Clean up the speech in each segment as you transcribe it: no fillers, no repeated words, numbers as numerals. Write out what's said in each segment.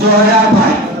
2022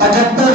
75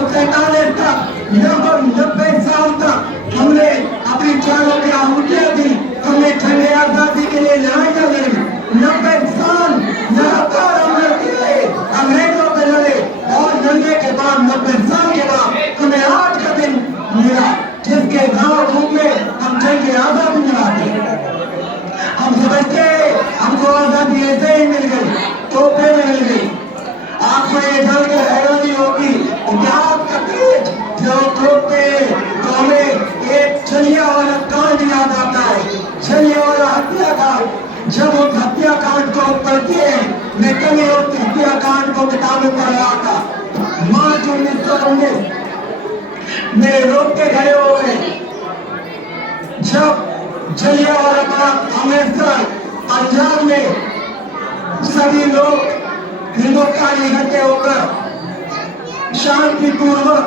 1947 तक लगभग 90 साल तक हमने अपनी जानों की आहुतियां दी, हमने झंडे आजादी के लिए लड़ाइयां लड़ी, 90 साल लगातार हम लड़ते रहे, अंग्रेजों पे लड़े, और लड़ने के बाद 90 साल के बाद हमें आज का दिन मिला जिसके गाँव धूप में हम जंग आजादी मनाते। हम समझते हमको आजादी ऐसे ही मिल गई, तोहफे में मिल गई। आपको ये जान के हैरानी होगी क्या तकलीफ जो तोड़ते तो हमें एक छलिया वाला कांड याद आता है, छलिया वाला हत्याकांड। जब उस हत्याकांड को पढ़ते हैं, मैं कभी उस हत्याकांड को किताबें पढ़ रहा था, मार्च 1919 मेरे रोक के खड़े हो गए जब जलियांवाला बाग अमृतसर पंजाब में सभी लोग हिंदुस्तानी इकट्ठे होकर शांतिपूर्वक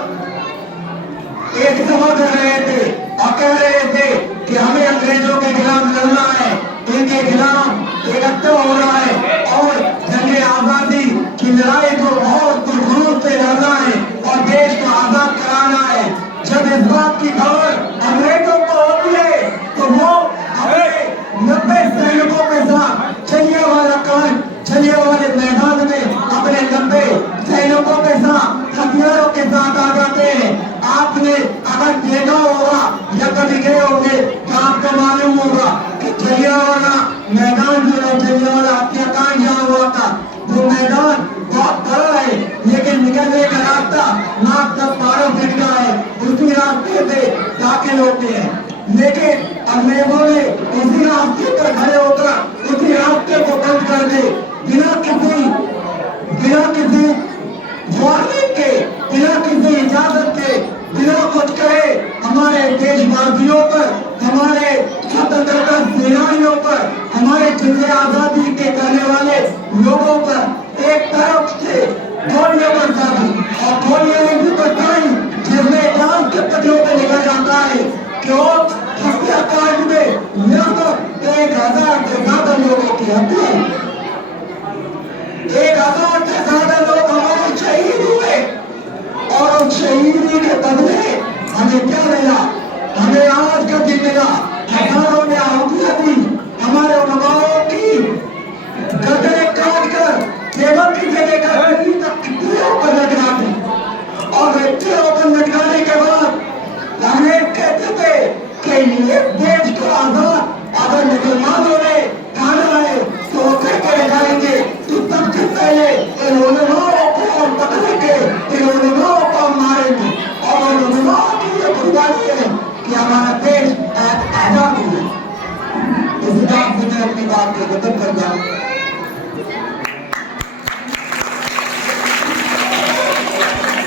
एक सभा कर रहे थे और कह रहे थे कि हमें अंग्रेजों के खिलाफ लड़ना है, इनके खिलाफ इकट्ठा हो रहा है और जंग आजादी की लड़ाई को बहुत दुर्गुण से लड़ना है और देश को आजाद कराना है। जब इस बात की खबर अंग्रेजों को होती है तो वो हमें 90 सैनिकों के साथ जलियांवाले मैदान में अपने 90 सैनिकों के साथ हथियारों के साथ आ जाते हैं। आपने अगर देखा होगा या कभी गए होंगे तो आपको मालूम होगा कि जलियांवाला मैदान जो है, जलियांवाला हत्याकांड जहाँ हुआ था, वो मैदान बहुत बड़ा है, लेकिन निकलने का रास्ता मात्र 10-12 फीट का है। उसी रास्ते से दाखिल होते हैं, लेकिन अंग्रेजों ने उसी रास्ते पर खड़े होकर उसी रास्ते को बंद कर दे, बिना किसी वार्निंग के, बिना किसी इजाजत के, बिना कुछ कहे हमारे देशवासियों पर, हमारे स्वतंत्रता सेनानियों पर, हमारे जिंदगी आजादी के करने वाले लोगों पर एक तरह